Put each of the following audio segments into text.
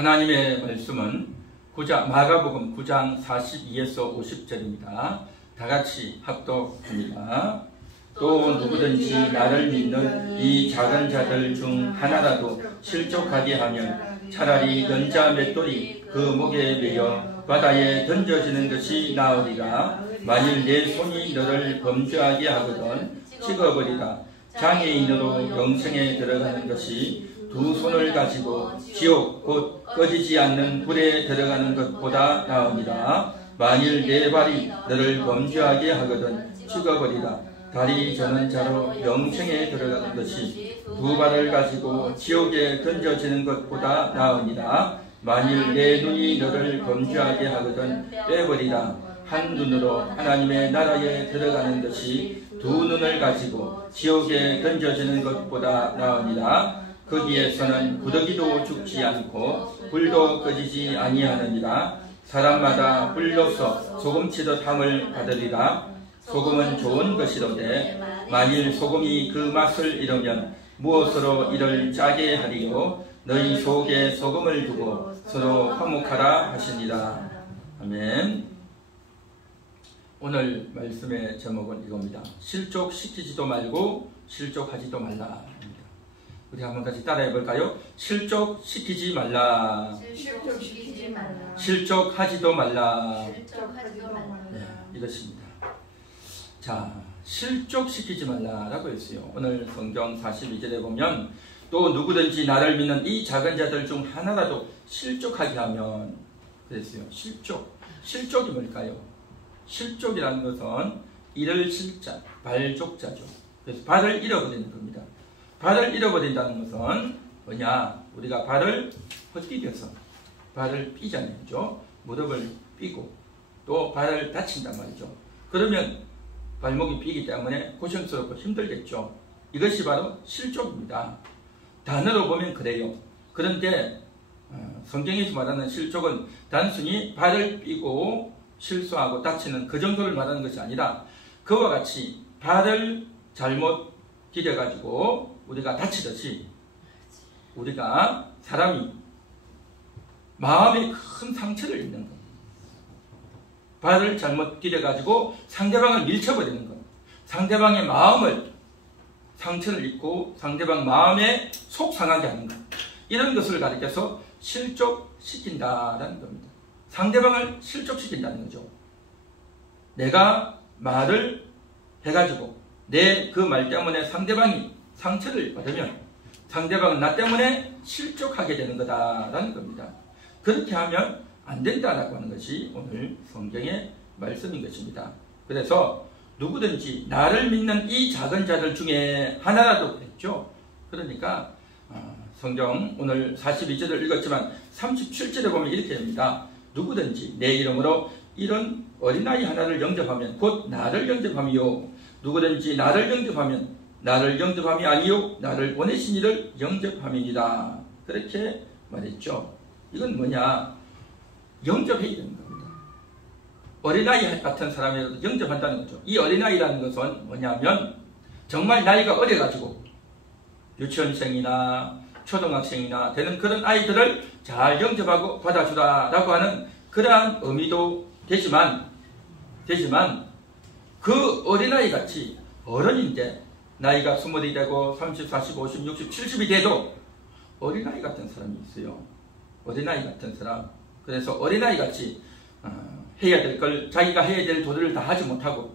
하나님의 말씀은 마가복음 9장 42에서 50절입니다. 다같이 합독합니다. 또 누구든지 나를 믿는 이 작은 자들 중 하나라도 실족하게 하면 차라리 연자 맷돌이 그 목에 매여 바다에 던져지는 것이 나으리라. 만일 내 손이 너를 범죄하게 하거든 찍어버리라. 장애인으로 영생에 들어가는 것이 두 손을 가지고 지옥 곧 꺼지지 않는 불에 들어가는 것보다 나으니라. 만일 내 발이 너를 범죄하게 하거든 찍어버리라. 다리 저는 자로 영생에 들어가는 것이 두 발을 가지고 지옥에 던져지는 것보다 나으니라. 만일 내 눈이 너를 범죄하게 하거든 빼버리라. 한 눈으로 하나님의 나라에 들어가는 것이 두 눈을 가지고 지옥에 던져지는 것보다 나으니라. 거기에서는 구더기도 죽지 않고 불도 꺼지지 아니하느니라. 사람마다 불로서 소금치듯 함을 받으리라. 소금은 좋은 것이로되 만일 소금이 그 맛을 잃으면 무엇으로 이를 짜게 하리요. 너희 속에 소금을 두고 서로 화목하라 하시니라. 아멘. 오늘 말씀의 제목은 이겁니다. 실족시키지도 말고 실족하지도 말라. 우리 한번 같이 따라해 볼까요? 실족시키지 말라. 실족시키지 말라. 실족하지도 말라. 실족하지도 말라. 네, 이것입니다. 자, 실족시키지 말라라고 했어요. 오늘 성경 42절에 보면 또 누구든지 나를 믿는 이 작은 자들 중 하나라도 실족하게 하면 그랬어요. 실족이 뭘까요? 실족이라는 것은 잃을 실자, 발족자죠. 그래서 발을 잃어버리는 겁니다. 발을 잃어버린다는 것은 뭐냐? 우리가 발을 헛디뎌서 발을 삐잖아요. 무릎을 삐고 또 발을 다친단 말이죠. 그러면 발목이 삐기 때문에 고생스럽고 힘들겠죠. 이것이 바로 실족입니다. 단어로 보면 그래요. 그런데 성경에서 말하는 실족은 단순히 발을 삐고 실수하고 다치는 그 정도를 말하는 것이 아니라 그와 같이 발을 잘못 디뎌가지고 우리가 다치듯이 우리가 사람이 마음에 큰 상처를 입는 것, 발을 잘못 디뎌가지고 상대방을 밀쳐버리는 것, 상대방의 마음을 상처를 입고 상대방 마음에 속 상하게 하는 것, 이런 것을 가리켜서 실족시킨다라는 겁니다. 상대방을 실족시킨다는 거죠. 내가 말을 해가지고 내 그 말 때문에 상대방이 상처를 받으면 상대방은 나 때문에 실족하게 되는 거다라는 겁니다. 그렇게 하면 안 된다라고 하는 것이 오늘 성경의 말씀인 것입니다. 그래서 누구든지 나를 믿는 이 작은 자들 중에 하나라도 그랬죠. 그러니까 성경 오늘 42절을 읽었지만 37절에 보면 이렇게 됩니다. 누구든지 내 이름으로 이런 어린아이 하나를 영접하면 곧 나를 영접함이요. 누구든지 나를 영접하면 나를 영접함이 아니요 나를 보내신 이를 영접함이니라. 그렇게 말했죠. 이건 뭐냐? 영접해야 되는 겁니다. 어린아이 같은 사람이라도 영접한다는 거죠. 이 어린아이라는 것은 뭐냐면 정말 나이가 어려가지고 유치원생이나 초등학생이나 되는 그런 아이들을 잘 영접하고 받아주라라고 하는 그러한 의미도 되지만 그 어린아이 같이 어른인데 나이가 20이 되고 30, 40, 50, 60, 70이 돼도 어린아이 같은 사람이 있어요. 어린아이 같은 사람. 그래서 어린아이 같이 해야 될 걸 자기가 해야 될 도리를 다 하지 못하고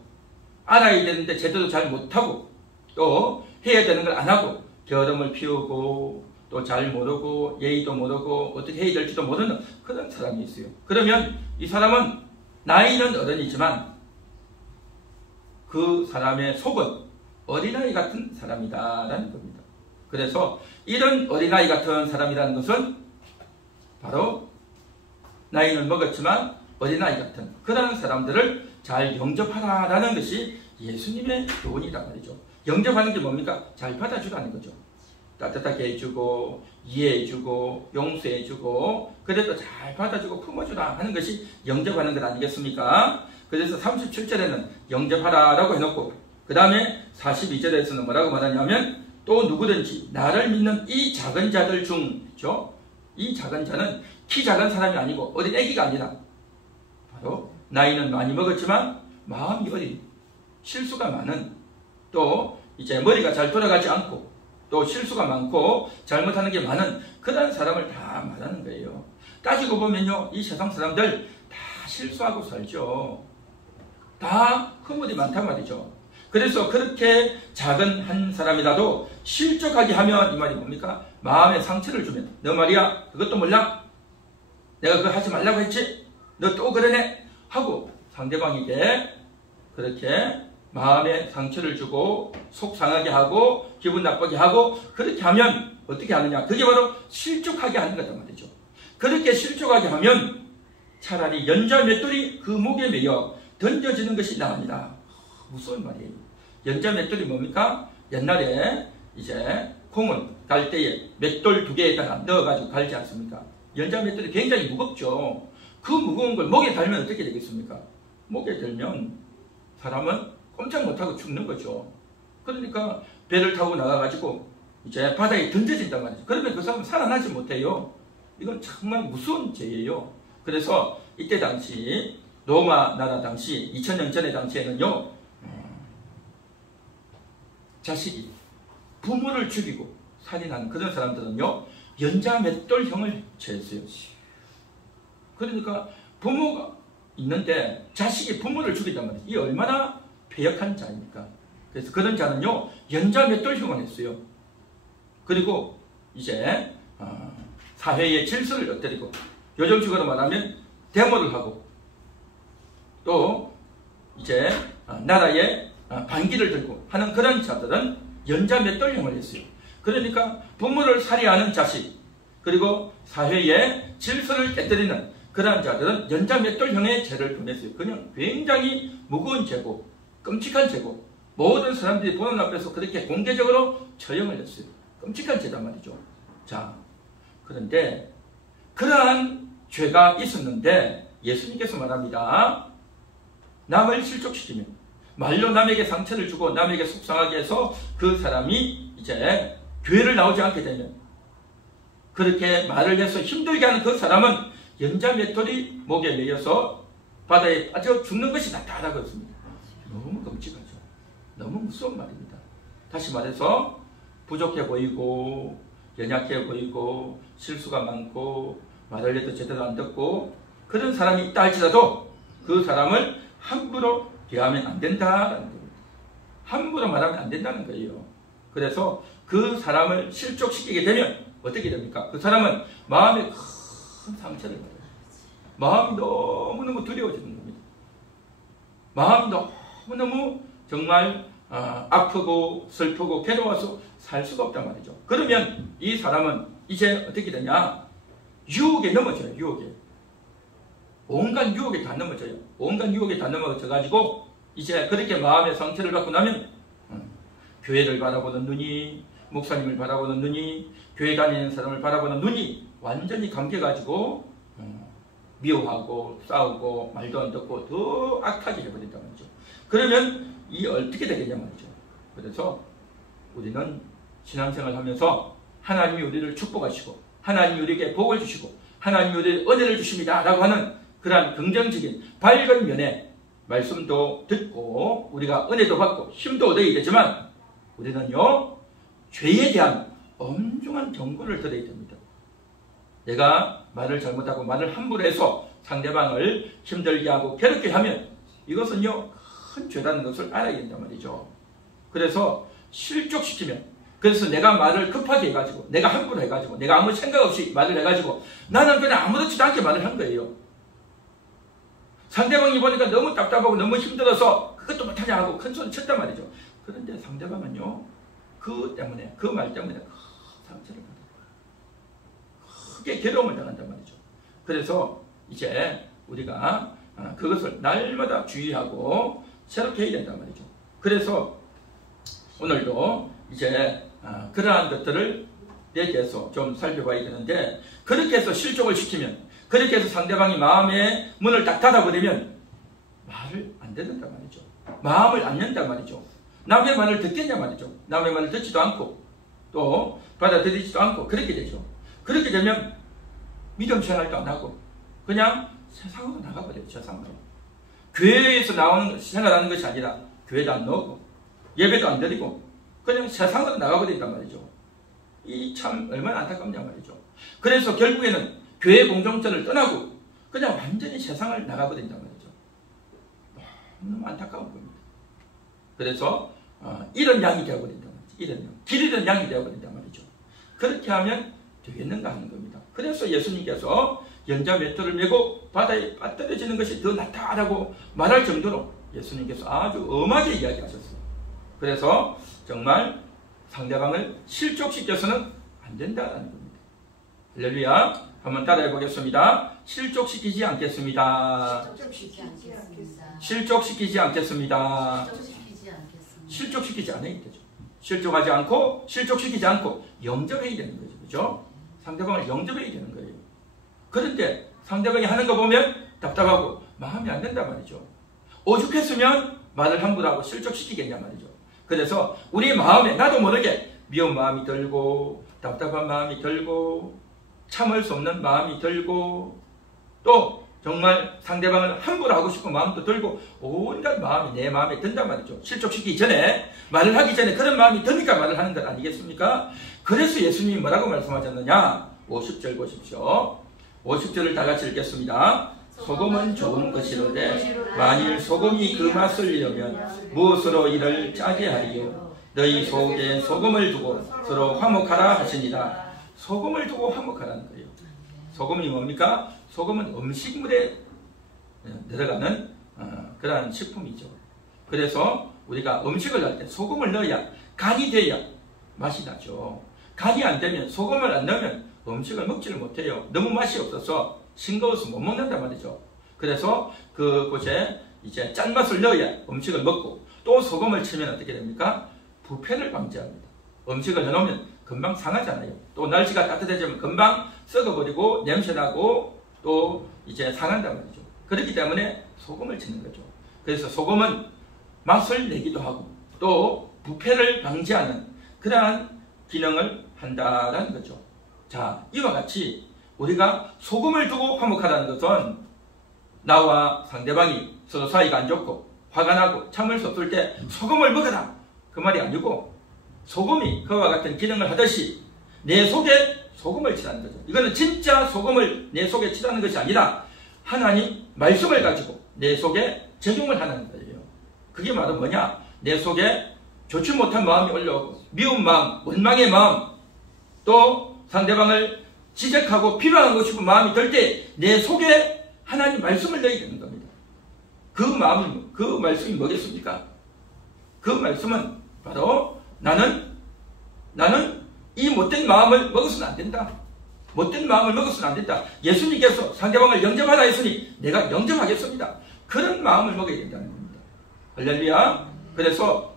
알아야 되는데 제대로 잘 못하고 또 해야 되는 걸 안 하고 게으름을 피우고 또 잘 모르고 예의도 모르고 어떻게 해야 될지도 모르는 그런 사람이 있어요. 그러면 이 사람은 나이는 어른이지만 그 사람의 속은 어린아이 같은 사람이다라는 겁니다. 그래서 이런 어린아이 같은 사람이라는 것은 바로 나이는 먹었지만 어린아이 같은 그런 사람들을 잘 영접하라라는 것이 예수님의 교훈이다 말이죠. 영접하는 게 뭡니까? 잘 받아주라는 거죠. 따뜻하게 해주고 이해해주고 용서해주고 그래도 잘 받아주고 품어주라 하는 것이 영접하는 것 아니겠습니까? 그래서 37절에는 영접하라라고 해놓고 그 다음에 42절에서는 뭐라고 말하냐면 또 누구든지 나를 믿는 이 작은 자들 중 이 작은 자는 키 작은 사람이 아니고 어린 애기가 아니라 바로 나이는 많이 먹었지만 마음이 어린, 실수가 많은, 또 이제 머리가 잘 돌아가지 않고 또 실수가 많고 잘못하는 게 많은 그런 사람을 다 말하는 거예요. 따지고 보면요, 이 세상 사람들 다 실수하고 살죠. 다 허물이 많단 말이죠. 그래서 그렇게 작은 한 사람이라도 실족하게 하면 이 말이 뭡니까? 마음에 상처를 주면, 너 말이야 그것도 몰라? 내가 그거 하지 말라고 했지? 너 또 그러네? 하고 상대방에게 그렇게 마음에 상처를 주고 속 상하게 하고 기분 나쁘게 하고, 그렇게 하면 어떻게 하느냐? 그게 바로 실족하게 하는 거단 말이죠. 그렇게 실족하게 하면 차라리 연자 맷돌이 그 목에 매여 던져지는 것이 나으니라. 무서운 말이에요. 연자 맷돌이 뭡니까? 옛날에 이제 콩을 갈 때에 맷돌 2개에다가 넣어가지고 갈지 않습니까? 연자 맷돌이 굉장히 무겁죠. 그 무거운 걸 목에 달면 어떻게 되겠습니까? 목에 들면 사람은 꼼짝 못하고 죽는 거죠. 그러니까 배를 타고 나가가지고 이제 바다에 던져진단 말이죠. 그러면 그 사람은 살아나지 못해요. 이건 정말 무서운 죄예요. 그래서 이때 당시 로마 나라 당시 2000년 전의 당시에는요, 자식이 부모를 죽이고 살인하는 그런 사람들은요, 연자 맷돌형을 취했어요. 그러니까 부모가 있는데 자식이 부모를 죽인단 말이에요. 이 얼마나 배역한 자입니까? 그래서 그런 자는요, 연자 맷돌형을 했어요. 그리고 이제 사회의 질서를 엎드리고, 요즘식으로 말하면 데모를 하고, 또 이제 나라의 반기를 들고 하는 그런 자들은 연자 맷돌형을 했어요. 그러니까 부모를 살해하는 자식, 그리고 사회의 질서를 깨뜨리는 그러한 자들은 연자 맷돌형의 죄를 범했어요. 그냥 굉장히 무거운 죄고 끔찍한 죄고, 모든 사람들이 보는 앞에서 그렇게 공개적으로 처형을 했어요. 끔찍한 죄단 말이죠. 자, 그런데 그러한 죄가 있었는데 예수님께서 말합니다. 남을 실족시키면, 말로 남에게 상처를 주고 남에게 속상하게 해서 그 사람이 이제 교회를 나오지 않게 되면, 그렇게 말을 해서 힘들게 하는 그 사람은 연자 맷돌이 목에 매여서 바다에 빠져 죽는 것이 낫다라고 했습니다. 너무 끔찍하죠. 너무 무서운 말입니다. 다시 말해서 부족해 보이고 연약해 보이고 실수가 많고 말을 해도 제대로 안 듣고 그런 사람이 있다 할지라도 그 사람을 함부로 대하면 안 된다라는 겁니다. 함부로 말하면 안 된다는 거예요. 그래서 그 사람을 실족시키게 되면 어떻게 됩니까? 그 사람은 마음에 큰 상처를 받아요. 마음이 너무너무 두려워지는 겁니다. 마음이 너무너무 정말 아프고 슬프고 괴로워서 살 수가 없단 말이죠. 그러면 이 사람은 이제 어떻게 되냐? 유혹에 넘어져요. 유혹에. 온갖 유혹에 다 넘어져요. 온갖 유혹에 다 넘어져가지고 이제 그렇게 마음의 상처를 받고 나면 교회를 바라보는 눈이, 목사님을 바라보는 눈이, 교회 다니는 사람을 바라보는 눈이 완전히 감겨가지고 미워하고 싸우고 말도 안 듣고 더 악하게 해버린단 말이죠. 그러면 이 어떻게 되겠냐 말이죠. 그래서 우리는 신앙생활 하면서 하나님이 우리를 축복하시고 하나님이 우리에게 복을 주시고 하나님이 우리에게 은혜를 주십니다 라고 하는 그러한 긍정적인 밝은 면의 말씀도 듣고 우리가 은혜도 받고 힘도 얻어야 되지만, 우리는요 죄에 대한 엄중한 경고를 들어야 됩니다. 내가 말을 잘못하고 말을 함부로 해서 상대방을 힘들게 하고 괴롭게 하면 이것은요 큰 죄라는 것을 알아야 된단 말이죠. 그래서 실족시키면, 그래서 내가 말을 급하게 해가지고 내가 함부로 해가지고 내가 아무 생각 없이 말을 해가지고 나는 그냥 아무렇지도 않게 말을 한 거예요. 상대방이 보니까 너무 답답하고 너무 힘들어서 그것도 못하냐 하고 큰 소리 쳤단 말이죠. 그런데 상대방은요 그 때문에, 그 말 때문에 큰 상처를 받아요. 크게 괴로움을 당한단 말이죠. 그래서 이제 우리가 그것을 날마다 주의하고 새롭게 해야 된단 말이죠. 그래서 오늘도 이제 그러한 것들을 대해서 좀 살펴봐야 되는데, 그렇게 해서 실족을 시키면, 그렇게 해서 상대방이 마음의 문을 딱 닫아버리면 말을 안 듣는단 말이죠. 마음을 안 연단 말이죠. 남의 말을 듣겠냐 말이죠. 남의 말을 듣지도 않고 또 받아들이지도 않고 그렇게 되죠. 그렇게 되면 믿음 생활도 안 하고 그냥 세상으로 나가버려요. 세상으로. 교회에서 나오는 생활하는 것이 아니라 교회도 안 나오고 예배도 안 드리고 그냥 세상으로 나가버린단 말이죠. 이 참 얼마나 안타깝냐 말이죠. 그래서 결국에는 교회 공동체를 떠나고 그냥 완전히 세상을 나가버린단 말이죠. 너무 안타까운 겁니다. 그래서 이런 양이 되어버린단 말이죠. 이런 양. 길 잃은 양이 되어버린단 말이죠. 그렇게 하면 되겠는가 하는 겁니다. 그래서 예수님께서 연자 맷돌을 메고 바다에 빠뜨려지는 것이 더 낫다라고 말할 정도로 예수님께서 아주 엄하게 이야기하셨어요. 그래서 정말 상대방을 실족시켜서는 안 된다는 겁니다. 할렐루야. 한번 따라해 보겠습니다. 실족시키지 않겠습니다. 실족시키지 않겠습니다. 실족시키지 않겠습니다. 실족시키지 않아야 되죠. 실족하지 않고 실족시키지 않고 영접해야 되는 거죠. 그죠? 상대방을 영접해야 되는 거예요. 그런데 상대방이 하는 거 보면 답답하고 마음이 안 든단 말이죠. 오죽했으면 말을 함부로 하고 실족시키겠냐 말이죠. 그래서 우리 마음에 나도 모르게 미운 마음이 들고 답답한 마음이 들고 참을 수 없는 마음이 들고 또 정말 상대방을 함부로 하고 싶은 마음도 들고 온갖 마음이 내 마음에 든단 말이죠. 실족시키기 전에 말을 하기 전에 그런 마음이 드니까 말을 하는 것 아니겠습니까? 그래서 예수님이 뭐라고 말씀하셨느냐? 50절 보십시오. 50절을 다 같이 읽겠습니다. 소금은 좋은 것이로되 만일 소금이 그 맛을 잃으면 무엇으로 이를 짜게 하리요? 너희 속에 소금을 두고 서로 화목하라 하시니라. 소금을 두고 화목하라는 거예요. 소금이 뭡니까? 소금은 음식물에 들어가는 그러한 식품이죠. 그래서 우리가 음식을 할 때 소금을 넣어야 간이 돼야 맛이 나죠. 간이 안 되면 소금을 안 넣으면 음식을 먹지를 못해요. 너무 맛이 없어서 싱거워서 못 먹는단 말이죠. 그래서 그곳에 이제 짠맛을 넣어야 음식을 먹고 또 소금을 치면 어떻게 됩니까? 부패를 방지합니다. 음식을 해놓으면 금방 상하잖아요. 또 날씨가 따뜻해지면 금방 썩어버리고 냄새나고 또 이제 상한단 말이죠. 그렇기 때문에 소금을 치는 거죠. 그래서 소금은 맛을 내기도 하고 또 부패를 방지하는 그러한 기능을 한다는 거죠. 자, 이와 같이 우리가 소금을 두고 화목하다는 것은 나와 상대방이 서로 사이가 안 좋고 화가 나고 참을 수 없을 때 소금을 먹어라 그 말이 아니고 소금이 그와 같은 기능을 하듯이 내 속에 소금을 치라는 거죠. 이거는 진짜 소금을 내 속에 치라는 것이 아니라 하나님 말씀을 가지고 내 속에 적용을 하는 거예요. 그게 바로 뭐냐? 내 속에 좋지 못한 마음이 올라오고 미운 마음, 원망의 마음 또 상대방을 지적하고 비방하고 싶은 마음이 들 때 내 속에 하나님 말씀을 넣어야 되는 겁니다. 그 마음이, 그 말씀이 뭐겠습니까? 그 말씀은 바로 나는 이 못된 마음을 먹어서는 안 된다. 못된 마음을 먹어서는 안 된다. 예수님께서 상대방을 영접하라 했으니 내가 영접하겠습니다. 그런 마음을 먹어야 된다는 겁니다. 할렐루야. 그래서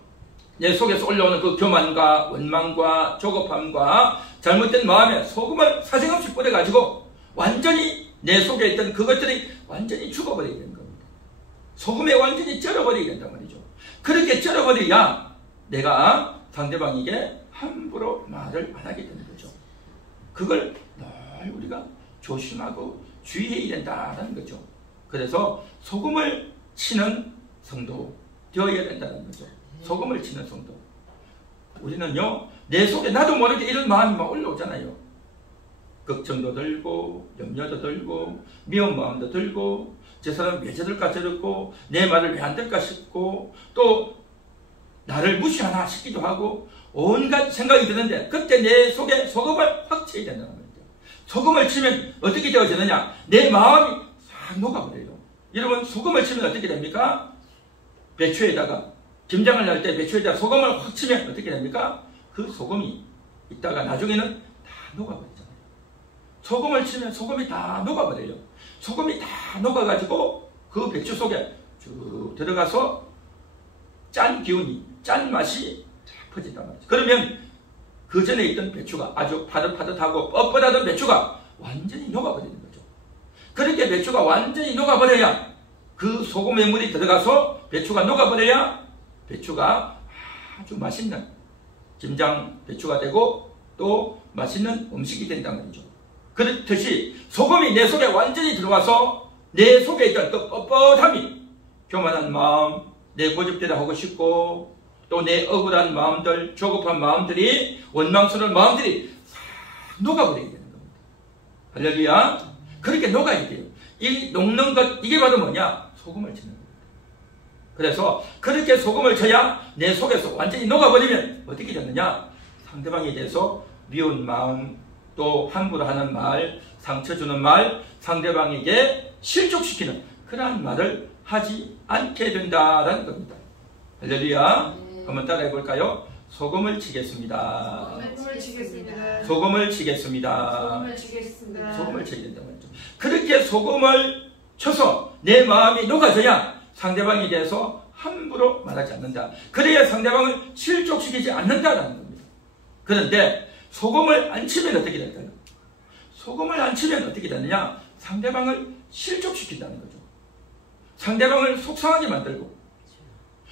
내 속에서 올라오는 그 교만과 원망과 조급함과 잘못된 마음에 소금을 사정없이 뿌려가지고 완전히 내 속에 있던 그것들이 완전히 죽어버려야 되는 겁니다. 소금에 완전히 쩔어버려야 된단 말이죠. 그렇게 쩔어버려야 내가 상대방에게 함부로 말을 안 하게 되는 거죠. 그걸 늘 우리가 조심하고 주의해야 된다는 거죠. 그래서 소금을 치는 성도 되어야 된다는 거죠. 소금을 치는 성도. 우리는요, 내 속에 나도 모르게 이런 마음이 막 올라오잖아요. 걱정도 들고, 염려도 들고, 미운 마음도 들고, 저 사람 왜 저럴까 저렇고, 내 말을 왜 안 들까 싶고, 또 나를 무시하나 싶기도 하고, 온갖 생각이 드는데, 그때 내 속에 소금을 확 쳐야 된다는 말이죠. 소금을 치면 어떻게 되어지느냐? 내 마음이 싹 녹아버려요. 여러분, 소금을 치면 어떻게 됩니까? 배추에다가 김장을 할 때 배추에다가 소금을 확 치면 어떻게 됩니까? 그 소금이 있다가 나중에는 다 녹아버리잖아요. 소금을 치면 소금이 다 녹아버려요. 소금이 다 녹아가지고 그 배추 속에 쭉 들어가서 짠 기운이, 짠 맛이 쫙 퍼진단 말이죠. 그러면 그 전에 있던 배추가 아주 파릇파릇하고 뻣뻣하던 배추가 완전히 녹아버리는 거죠. 그렇게 배추가 완전히 녹아버려야 그 소금의 물이 들어가서 배추가 녹아버려야 배추가 아주 맛있는 김장 배추가 되고 또 맛있는 음식이 된단 말이죠. 그렇듯이 소금이 내 속에 완전히 들어와서 내 속에 있던 그 뻣뻣함이, 교만한 마음, 내 고집대로 하고 싶고, 또 내 억울한 마음들, 조급한 마음들이, 원망스러운 마음들이 싹 녹아버리게 되는 겁니다. 할렐루야. 그렇게 녹아야 돼요. 이 녹는 것, 이게 바로 뭐냐? 소금을 치는 겁니다. 그래서 그렇게 소금을 쳐야 내 속에서 완전히 녹아버리면 어떻게 되느냐? 상대방에 대해서 미운 마음, 또 함부로 하는 말, 상처 주는 말, 상대방에게 실족시키는 그러한 말을 하지 않게 된다라는 겁니다. 할렐루야. 한번 따라해 볼까요? 소금을 치겠습니다. 소금을 치겠습니다. 소금을 치겠습니다. 소금을 치겠습니다. 소금을 쳐야 된다고 했죠. 그렇게 소금을 쳐서 내 마음이 녹아져야 상대방에 대해서 함부로 말하지 않는다. 그래야 상대방을 실족시키지 않는다라는 겁니다. 그런데 소금을 안 치면 어떻게 될까요? 소금을 안 치면 어떻게 되느냐? 상대방을 실족시킨다는 거죠. 상대방을 속상하게 만들고,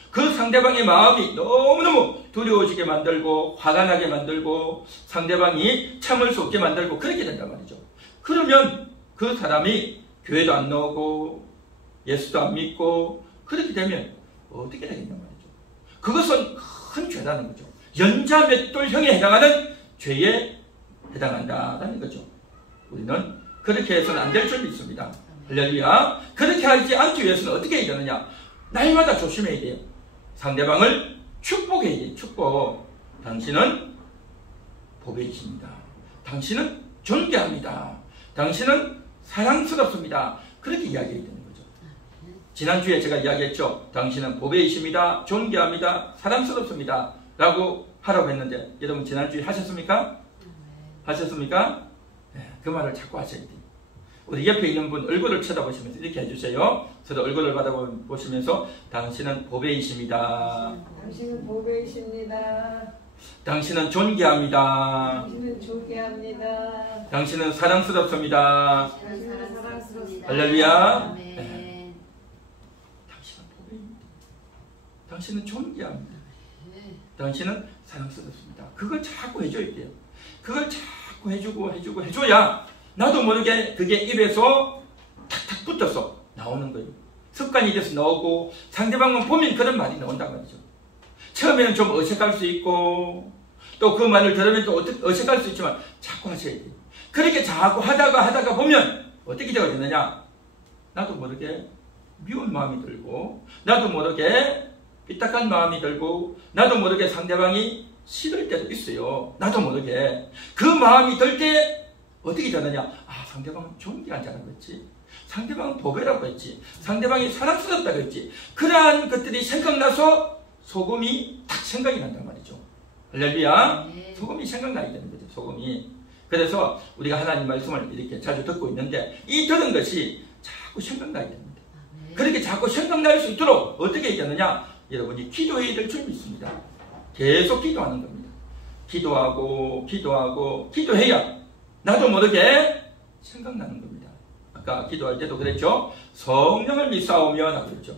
그 상대방의 마음이 너무너무 두려워지게 만들고, 화가 나게 만들고, 상대방이 참을 수 없게 만들고, 그렇게 된단 말이죠. 그러면 그 사람이 교회도 안 나오고 예수도 안 믿고, 그렇게 되면 어떻게 되겠냔 말이죠. 그것은 큰 죄라는 거죠. 연자맷돌형에 해당하는 죄에 해당한다라는 거죠. 우리는 그렇게 해서는 안 될 줄 믿습니다. 할렐루야. 그렇게 하지 않기 위해서는 어떻게 해야 되느냐? 날마다 조심해야 돼요. 상대방을 축복해야 돼요. 축복. 당신은 보배이십니다. 당신은 존귀합니다. 당신은 사랑스럽습니다. 그렇게 이야기해야 되는 거죠. 지난주에 제가 이야기했죠. 당신은 보배이십니다. 존귀합니다. 사랑스럽습니다. 라고 하라고 했는데, 여러분 지난주에 하셨습니까? 하셨습니까? 네, 그 말을 자꾸 하셔야 돼요. 우리 옆에 있는 분 얼굴을 쳐다보시면서 이렇게 해주세요. 서로 얼굴을 바라보시면서 당신은 보배이십니다. 당신은 보배이십니다. 당신은 존귀합니다. 당신은 존귀합니다. 당신은 사랑스럽습니다. 당신은 사랑스럽습니다. 할렐루야. 네. 당신은 보배입니다. 당신은 존귀합니다. 당신은 사랑스럽습니다. 그걸 자꾸 해줘야 돼요. 그걸 자꾸 해주고 해줘야 나도 모르게 그게 입에서 탁탁 붙어서 나오는 거예요. 습관이 돼서 나오고, 상대방만 보면 그런 말이 나온단 말이죠. 처음에는 좀 어색할 수 있고, 또 그 말을 들으면 또 어색할 수 있지만 자꾸 하셔야 돼요. 그렇게 자꾸 하다가 보면 어떻게 되어 되느냐? 나도 모르게 미운 마음이 들고, 나도 모르게 삐딱한 마음이 들고, 나도 모르게 상대방이 싫을 때도 있어요. 나도 모르게. 그 마음이 들 때 어떻게 되느냐? 아, 상대방은 존귀한 자라고 했지. 상대방은 보배라고 했지. 상대방이 사랑스럽다고 했지. 그러한 것들이 생각나서 소금이 딱 생각이 난단 말이죠. 할렐루야. 네. 소금이 생각나야 되는 거죠. 소금이. 그래서 우리가 하나님 말씀을 이렇게 자주 듣고 있는데, 이 들은 것이 자꾸 생각나야 됩니다. 그렇게 자꾸 생각날 수 있도록 어떻게 해야 되느냐? 여러분이 기도해야 될 줄 믿습니다. 계속 기도하는 겁니다. 기도해야 나도 모르게 생각나는 겁니다. 아까 기도할 때도 그랬죠. 성령을 믿사오며 라고 그랬죠.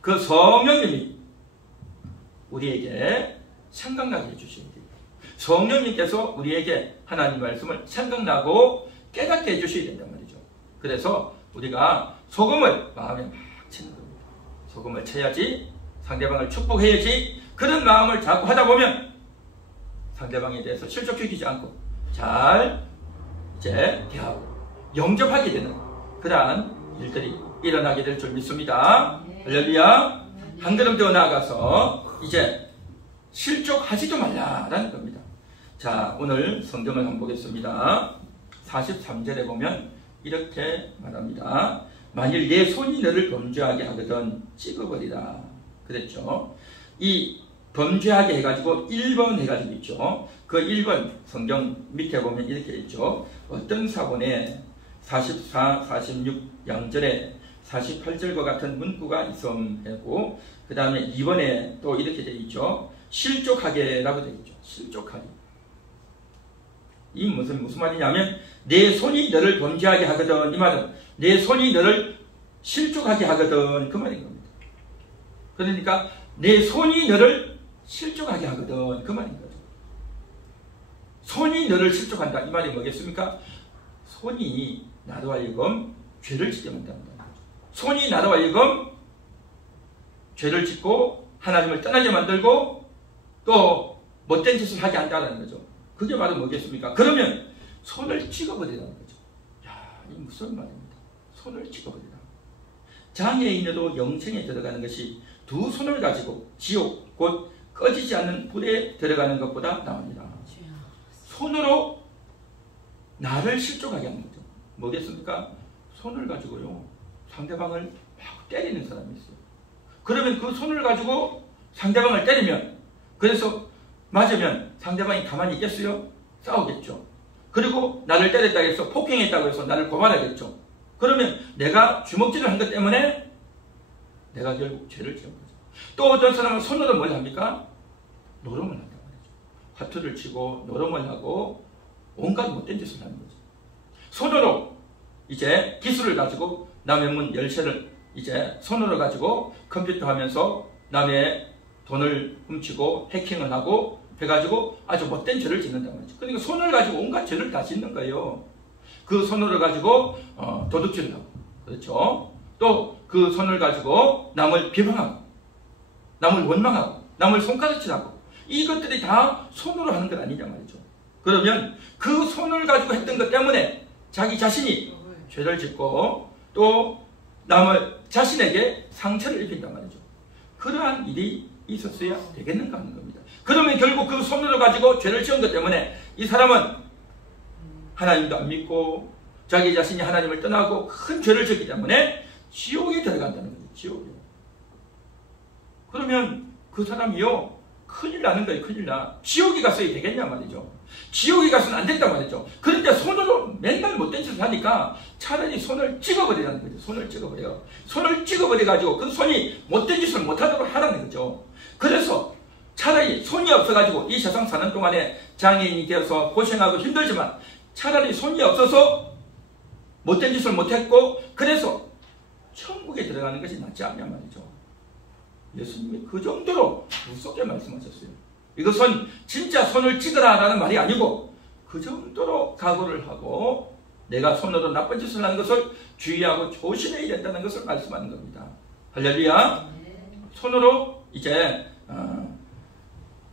그 성령님이 우리에게 생각나게 해주셔야 돼요. 성령님께서 우리에게 하나님 말씀을 생각나고 깨닫게 해주셔야 된단 말이죠. 그래서 우리가 소금을 마음에 막 치는 겁니다. 소금을 쳐야지, 상대방을 축복해야지, 그런 마음을 자꾸 하다 보면 상대방에 대해서 실족시키지 않고 잘 이제 대하고 영접하게 되는 그러한 일들이 일어나게 될 줄 믿습니다. 할렐루야. 한 걸음 더 나아가서 이제 실족하지도 말라라는 겁니다. 자, 오늘 성경을 한번 보겠습니다. 43절에 보면 이렇게 말합니다. 만일 내 손이 너를 범죄하게 하거든 찍어버리라 그랬죠. 이 범죄하게 해가지고 1번 해가지고 있죠. 그 1번 성경 밑에 보면 이렇게 있죠. 어떤 사본에 44, 46 양절에 48절과 같은 문구가 있음하고, 그 다음에 2번에 또 이렇게 되어 있죠. 실족하게라고 되어 있죠. 실족하게. 이 무슨 말이냐면, 내 손이 너를 범죄하게 하거든. 이 말은 내 손이 너를 실족하게 하거든. 그 말인 겁니다. 그러니까 내 손이 너를 실족하게 하거든. 그 말인 거죠. 손이 너를 실족한다. 이 말이 뭐겠습니까? 손이 나로 하여금 죄를 짓게 만든다. 손이 나로 하여금 죄를 짓고 하나님을 떠나게 만들고 또 못된 짓을 하게 한다는 거죠. 그게 바로 뭐겠습니까? 그러면 손을 찍어버리라는 거죠. 야, 이 무슨 말입니다. 손을 찍어버리라. 장애인으로 영생에 들어가는 것이 두 손을 가지고 지옥 곧 꺼지지 않는 불에 들어가는 것보다 나옵니다. 손으로 나를 실족하게 하는 거죠. 뭐겠습니까? 손을 가지고요 상대방을 막 때리는 사람이 있어요. 그러면 그 손을 가지고 상대방을 때리면, 그래서 맞으면 상대방이 가만히 있겠어요? 싸우겠죠. 그리고 나를 때렸다고 해서 폭행했다고 해서 나를 고발하겠죠. 그러면 내가 주먹질을 한 것 때문에 내가 결국 죄를 지은 거죠. 또 어떤 사람은 손으로 뭘 합니까? 노름을 한단 말이죠. 화투를 치고 노름을 하고 온갖 못된 짓을 하는 거죠. 손으로 이제 기술을 가지고 남의 문 열쇠를 이제 손으로 가지고 컴퓨터 하면서 남의 돈을 훔치고 해킹을 하고 해가지고 아주 못된 죄를 짓는단 말이죠. 그러니까 손을 가지고 온갖 죄를 다 짓는 거예요. 그 손으로 가지고 도둑질을 하고, 그렇죠. 또 그 손을 가지고 남을 비방하고 남을 원망하고 남을 손가락질하고 이것들이 다 손으로 하는 것 아니냐 말이죠. 그러면 그 손을 가지고 했던 것 때문에 자기 자신이 죄를 짓고 또 남을 자신에게 상처를 입힌단 말이죠. 그러한 일이 있었어야 되겠는가 하는 겁니다. 그러면 결국 그 손으로 가지고 죄를 지은 것 때문에 이 사람은 하나님도 안 믿고 자기 자신이 하나님을 떠나고 큰 죄를 지었기 때문에 지옥에 들어간다는 거죠. 지옥에. 그러면 그 사람이요 큰일 나는 거예요. 큰일 나. 지옥에 갔어야 되겠냐 말이죠. 지옥에 가서는 안 된단 말이죠. 그런데 손으로 맨날 못된 짓을 하니까 차라리 손을 찍어버리라는 거죠. 손을 찍어버려. 손을 찍어버려가지고 그 손이 못된 짓을 못하도록 하라는 거죠. 그래서 차라리 손이 없어가지고 이 세상 사는 동안에 장애인이 되어서 고생하고 힘들지만 차라리 손이 없어서 못된 짓을 못했고 그래서 천국에 들어가는 것이 낫지 않냐 말이죠. 예수님이 그 정도로 무섭게 말씀하셨어요. 이것은 진짜 손을 찍으라 라는 말이 아니고 그 정도로 각오를 하고 내가 손으로 나쁜 짓을 하는 것을 주의하고 조심해야 된다는 것을 말씀하는 겁니다. 할렐루야. 손으로 이제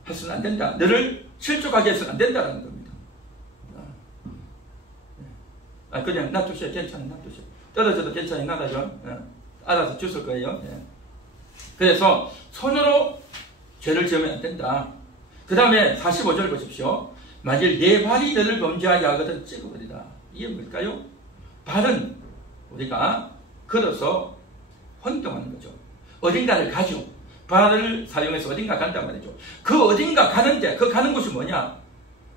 해서는 안 된다. 너를 실족하게 해서는 안 된다는 겁니다. 그냥 놔두세요. 괜찮아요. 놔두세요. 떨어져도 괜찮아요. 나가죠. 알아서 주실 거예요. 그래서 손으로 죄를 지으면 안 된다. 그 다음에 45절 보십시오. 만일 내 발이 너를 범죄하게 하거든 찍어버리라. 이게 뭘까요? 발은 우리가 걸어서 혼동하는 거죠. 어딘가를 가죠. 발을 사용해서 어딘가 간단 말이죠. 그 어딘가 가는데 그 가는 곳이 뭐냐?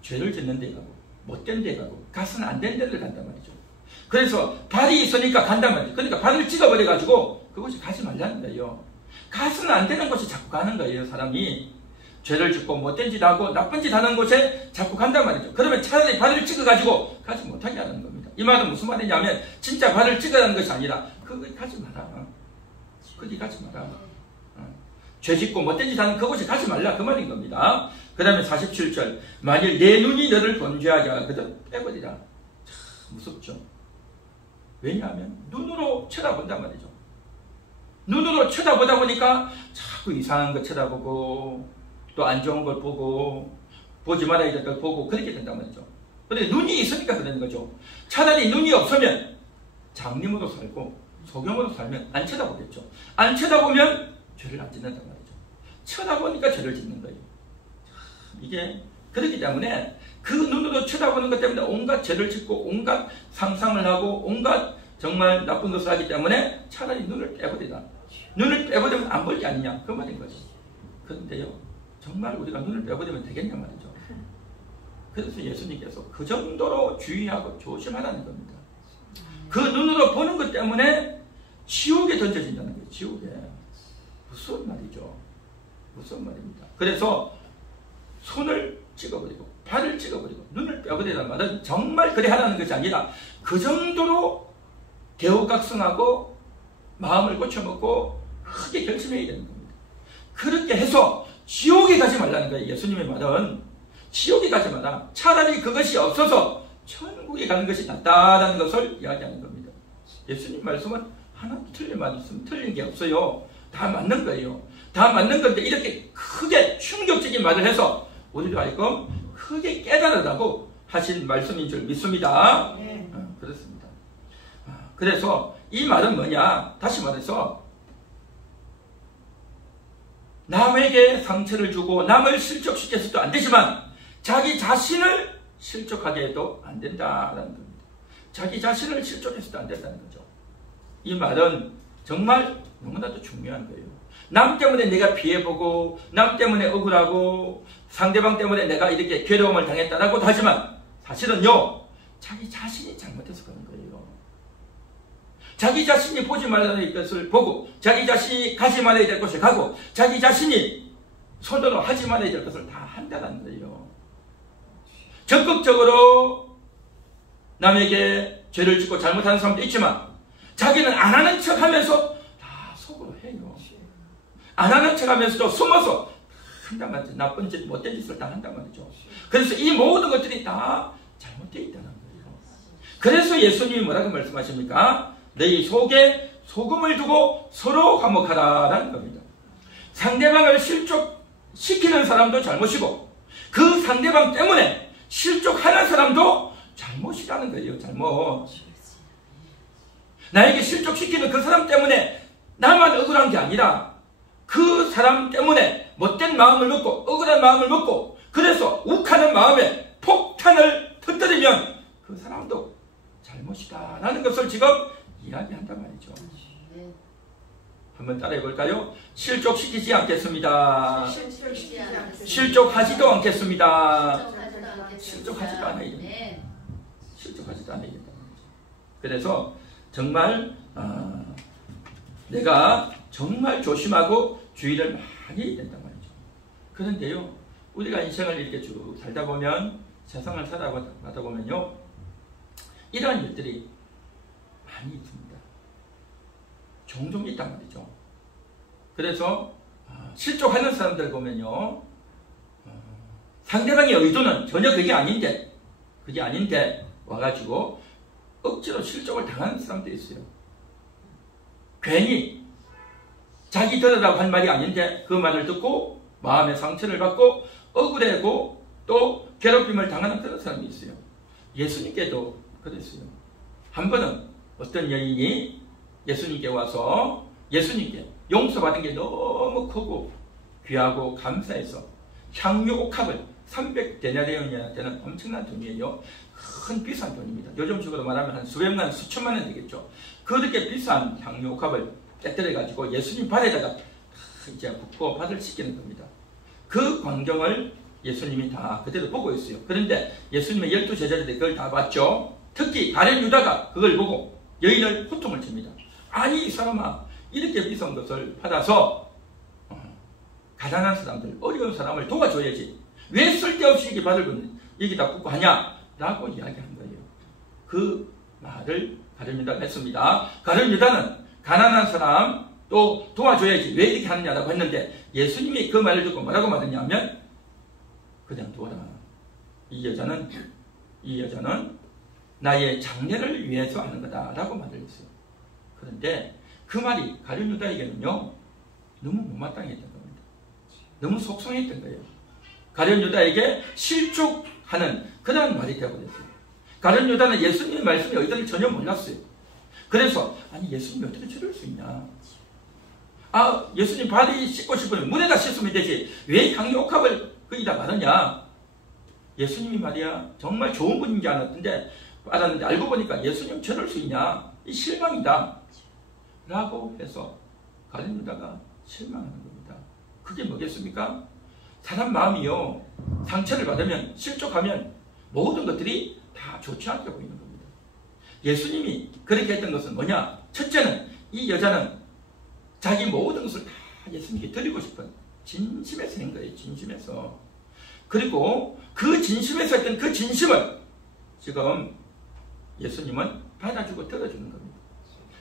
죄를 짓는 데 가고 못된 데 가고 가서는 안 된 데를 간단 말이죠. 그래서 발이 있으니까 간단 말이죠. 그러니까 발을 찍어버려가지고 그곳이 가지 말라는 거예요. 가서는 안 되는 곳에 자꾸 가는 거예요. 사람이 죄를 짓고 못된 짓 하고 나쁜 짓 하는 곳에 자꾸 간단 말이죠. 그러면 차라리 발을 찍어가지고 가지 못하게 하는 겁니다. 이 말은 무슨 말이냐면 진짜 발을 찍으라는 것이 아니라 그거 가지 마라. 거기 가지 마라. 죄 짓고 못된 짓 하는 그곳에 가지 말라 그 말인 겁니다. 그 다음에 47절 만일 내 눈이 너를 범죄하게 하거든 빼버리라. 참 무섭죠. 왜냐하면 눈으로 쳐다본단 말이죠. 눈으로 쳐다보다 보니까 자꾸 이상한 거 쳐다보고 또 안 좋은 걸 보고 보지 말아야 될 걸 보고 그렇게 된단 말이죠. 그런데 눈이 있으니까 그러는 거죠. 차라리 눈이 없으면 장님으로 살고 소경으로 살면 안 쳐다보겠죠. 안 쳐다보면 죄를 안 짓는단 말이죠. 쳐다보니까 죄를 짓는 거예요. 이게 그렇기 때문에 그 눈으로 쳐다보는 것 때문에 온갖 죄를 짓고 온갖 상상을 하고 온갖 정말 나쁜 것을 하기 때문에 차라리 눈을 빼버리라. 눈을 빼버리면 안 볼 게 아니냐 그 말인 거죠. 그런데요 정말 우리가 눈을 빼버리면 되겠냐 말이죠. 그래서 예수님께서 그 정도로 주의하고 조심하라는 겁니다. 그 눈으로 보는 것 때문에 지옥에 던져진다는 거예요. 지옥에. 무슨 말이죠. 무슨 말입니다. 그래서 손을 찍어버리고 발을 찍어버리고 눈을 빼버리라는 말은 정말 그래 하라는 것이 아니라 그 정도로 대우각성하고 마음을 고쳐먹고 크게 결심해야 되는 겁니다. 그렇게 해서 지옥에 가지 말라는 거예요. 예수님의 말은 지옥에 가지 마라. 차라리 그것이 없어서 천국에 천국에 가는 것이 낫다라는 것을 이야기하는 겁니다. 예수님 말씀은 하나도 틀린 말씀, 틀린 게 없어요. 다 맞는 거예요. 다 맞는 건데 이렇게 크게 충격적인 말을 해서 우리도 알고 크게 깨달으라고 하신 말씀인 줄 믿습니다. 네. 그렇습니다. 그래서 이 말은 뭐냐? 다시 말해서 남에게 상처를 주고 남을 실족시켜서도 안 되지만 자기 자신을 실족하게 해도 안 된다라는 겁니다. 자기 자신을 실족해서도 안 된다는 거죠. 이 말은 정말 너무나도 중요한 거예요. 남 때문에 내가 피해보고 남 때문에 억울하고 상대방 때문에 내가 이렇게 괴로움을 당했다라고도 하지만 사실은요, 자기 자신이 잘못해서 그런 거예요. 자기 자신이 보지 말아야 될 것을 보고 자기 자신이 가지 말아야 될 것을 가고 자기 자신이 손으로 하지 말아야 될 것을 다 한다는 거예요. 적극적으로 남에게 죄를 짓고 잘못하는 사람도 있지만 자기는 안 하는 척 하면서 다 속으로 해요. 안 하는 척 하면서도 숨어서 한단 말이죠. 나쁜 짓, 못된 짓을 다 한단 말이죠. 그래서 이 모든 것들이 다 잘못되어 있다는 거예요. 그래서 예수님이 뭐라고 말씀하십니까? 너희 속에 소금을 두고 서로 화목하라라는 겁니다. 상대방을 실족시키는 사람도 잘못이고 그 상대방 때문에 실족하는 사람도 잘못이라는 거예요. 잘못. 나에게 실족시키는 그 사람 때문에 나만 억울한 게 아니라 그 사람 때문에 못된 마음을 먹고 억울한 마음을 먹고 그래서 욱하는 마음에 폭탄을 터뜨리면 그 사람도 잘못이다 라는 것을 지금 이야기한단 말이죠. 한번 따라해 볼까요? 실족시키지 않겠습니다. 실족하지도 않겠습니다. 실족하지도 않아야 됩니다. 실족하지도 않아야 된다. 그래서 정말 내가 정말 조심하고 주의를 많이 해야 된단 말이죠. 그런데요, 우리가 인생을 이렇게 쭉 살다 보면 세상을 살아가다 보면요, 이러한 일들이 많이 있습니다. 종종 있단 말이죠. 그래서 실족하는 사람들 보면요, 상대방의 의도는 전혀 그게 아닌데 와가지고 억지로 실족을 당하는 사람도 있어요. 괜히 자기 들으라고 한 말이 아닌데 그 말을 듣고 마음에 상처를 받고 억울해하고 또 괴롭힘을 당하는 그런 사람이 있어요. 예수님께도 그랬어요. 한 번은 어떤 여인이 예수님께 와서 예수님께 용서받은 게 너무 크고 귀하고 감사해서 향유 옥합을 300데나리온이나 되는 엄청난 돈이에요. 큰 비싼 돈입니다. 요즘식으로 말하면 한 수백만, 수천만 원 되겠죠. 그렇게 비싼 향유 옥합을 깨뜨려가지고 예수님 발에다가 이제 붓고 발을 씻기는 겁니다. 그 광경을 예수님이 다 그대로 보고 있어요. 그런데 예수님의 12제자들이 그걸 다 봤죠. 특히 가룟 유다가 그걸 보고 여인을 호통을 칩니다. 아니 이 사람아, 이렇게 비싼 것을 받아서 가난한 사람들, 어려운 사람을 도와줘야지 왜 쓸데없이 이게 발을 여기다 붓고 하냐 라고 이야기한 거예요. 그 말을 가룟 유다가 했습니다. 가룟 유다는 가난한 사람 또 도와줘야지 왜 이렇게 하느냐라고 했는데 예수님이 그 말을 듣고 뭐라고 말했냐면 그냥 두어라. 이 여자는 나의 장래를 위해서 하는 거다라고 말을 했어요. 그런데 그 말이 가룟 유다에게는요, 너무 못마땅했던 겁니다. 너무 속상했던 거예요. 가룟 유다에게 실족하는 그런 말이 되어버렸어요. 가룟 유다는 예수님의 말씀의 의도를 전혀 몰랐어요. 그래서 아니 예수님이 어떻게 저럴 수 있냐. 예수님 발이 씻고 싶으면 물에다 씻으면 되지 왜 향유 옥합을 거기다 바르냐. 예수님이 말이야 정말 좋은 분인 줄 알았는데 알고 보니까 예수님 저럴 수 있냐. 이 실망이다 라고 해서 가룟 유다가 실망하는 겁니다. 그게 뭐겠습니까? 사람 마음이요, 상처를 받으면 실족하면 모든 것들이 다 좋지 않게 보이는 겁니다. 예수님이 그렇게 했던 것은 뭐냐? 첫째는 이 여자는 자기 모든 것을 다 예수님께 드리고 싶은 진심에서 한 거예요. 진심에서. 그리고 그 진심에서 했던 그 진심을 지금 예수님은 받아주고 들어주는 겁니다.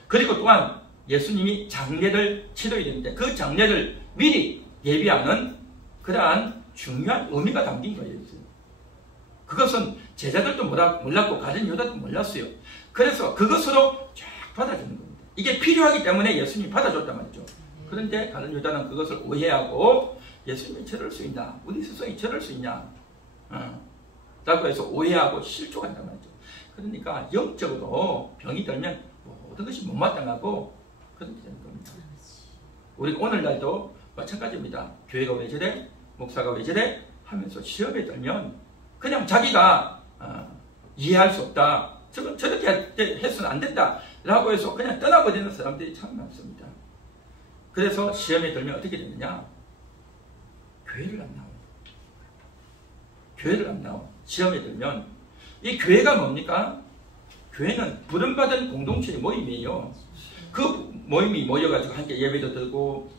그리고 또한 예수님이 장례를 치러야 되는데 그 장례를 미리 예비하는 그러한 중요한 의미가 담긴 거예요. 그것은 제자들도 몰랐고 가룟 유다도 몰랐어요. 그래서 그것으로 쫙 받아주는 겁니다. 이게 필요하기 때문에 예수님이 받아줬단 말이죠. 그런데 가룟 유다는 그것을 오해하고 예수님이 저럴 수 있나? 우리 스승이 저럴 수 있냐? 라고 해서 오해하고 실족한단 말이죠. 그러니까 영적으로 병이 들면 모든 것이 못마땅하고 그렇게 되는 겁니다. 우리 오늘날도 마찬가지입니다. 교회가 왜 저래? 목사가 왜 저래? 하면서 시험에 들면 그냥 자기가 이해할 수 없다. 저렇게 해서는 안 된다. 라고 해서 그냥 떠나버리는 사람들이 참 많습니다. 그래서 시험에 들면 어떻게 되느냐? 교회를 안 나와요. 교회를 안 나와. 시험에 들면 이 교회가 뭡니까? 교회는 부름받은 공동체의 모임이에요. 그 모임이 모여가지고 함께 예배도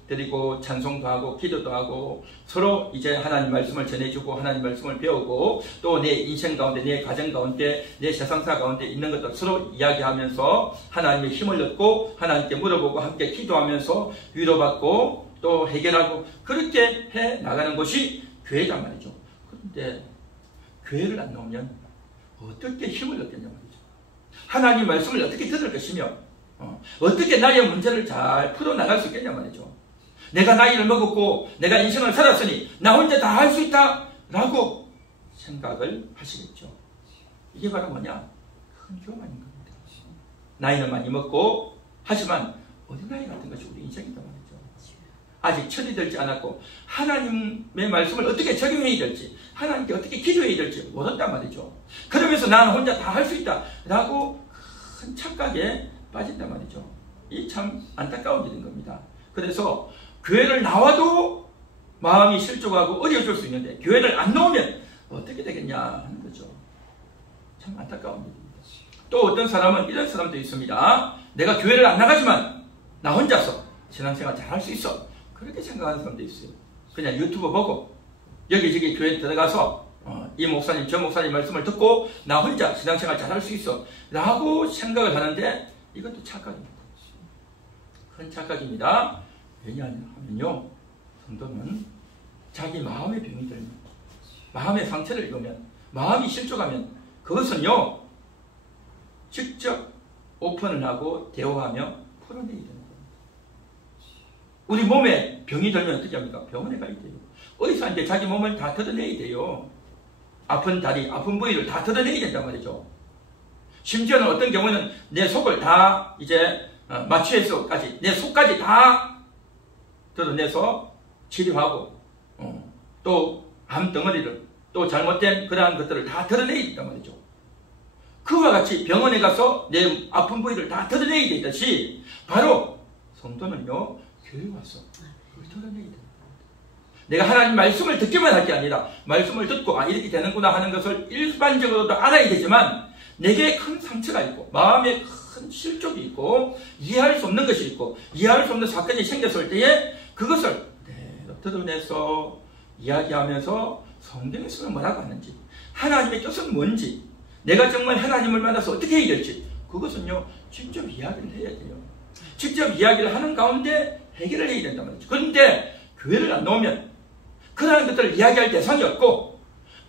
드리고 찬송도 하고 기도도 하고 서로 이제 하나님 말씀을 전해주고 하나님 말씀을 배우고 또 내 인생 가운데 내 가정 가운데 내 세상사 가운데 있는 것들 서로 이야기하면서 하나님의 힘을 얻고 하나님께 물어보고 함께 기도하면서 위로받고 또 해결하고 그렇게 해 나가는 것이 교회란 말이죠. 그런데 교회를 안 나오면 어떻게 힘을 얻겠냐 말이죠. 하나님 말씀을 어떻게 들을 것이며 어떻게 나의 문제를 잘 풀어나갈 수 있겠냐 말이죠. 내가 나이를 먹었고 내가 인생을 살았으니 나 혼자 다 할 수 있다 라고 생각을 하시겠죠. 이게 바로 뭐냐? 큰 교만인 겁니다. 나이는 많이 먹고 하지만 어린아이 같은 것이 우리 인생이다 말이죠. 아직 철이 들지 않았고 하나님의 말씀을 어떻게 적용해야 될지 하나님께 어떻게 기도해야 될지 모른단 말이죠. 그러면서 나는 혼자 다 할 수 있다 라고 큰 착각에 빠진단 말이죠. 이 참 안타까운 일인 겁니다. 그래서 교회를 나와도 마음이 실족하고 어려워질 수 있는데 교회를 안 나오면 어떻게 되겠냐 하는 거죠. 참 안타까운 일입니다. 또 어떤 사람은 이런 사람도 있습니다. 내가 교회를 안 나가지만 나 혼자서 신앙생활 잘 할 수 있어. 그렇게 생각하는 사람도 있어요. 그냥 유튜브 보고 여기저기 교회 들어가서 이 목사님 저 목사님 말씀을 듣고 나 혼자 신앙생활 잘 할 수 있어 라고 생각을 하는데 이것도 착각입니다. 큰 착각입니다. 왜냐하면요 성도는 자기 마음의 병이 들면 마음의 상처를 입으면 마음이 실족하면 그것은요 직접 오픈을 하고 대화하며 풀어내야 되는 겁니다. 우리 몸에 병이 들면 어떻게 합니까? 병원에 가야 돼요. 의사한테 자기 몸을 다 드러내야 돼요. 아픈 다리, 아픈 부위를 다 드러내야 된단 말이죠. 심지어는 어떤 경우는 내 속을 다 이제 마취해서까지 내 속까지 다 드러내서 치료하고 또 암덩어리를 또 잘못된 그러한 것들을 다 드러내야 된단 말이죠. 그와 같이 병원에 가서 내 아픈 부위를 다 드러내야 되듯이 바로 성도는요 교회 와서 그걸 드러내야 됩니다. 내가 하나님 말씀을 듣기만 할 게 아니라 말씀을 듣고 이렇게 되는구나 하는 것을 일반적으로도 알아야 되지만 내게 큰 상처가 있고 마음에 큰 실족이 있고 이해할 수 없는 것이 있고 이해할 수 없는 사건이 생겼을 때에 그것을 드러내서 이야기하면서 성경에서는 뭐라고 하는지 하나님의 뜻은 뭔지 내가 정말 하나님을 만나서 어떻게 해야 될지 그것은요 직접 이야기를 해야 돼요. 직접 이야기를 하는 가운데 해결을 해야 된단 말이죠. 그런데 교회를 안 나오면 그러한 것들을 이야기할 대상이 없고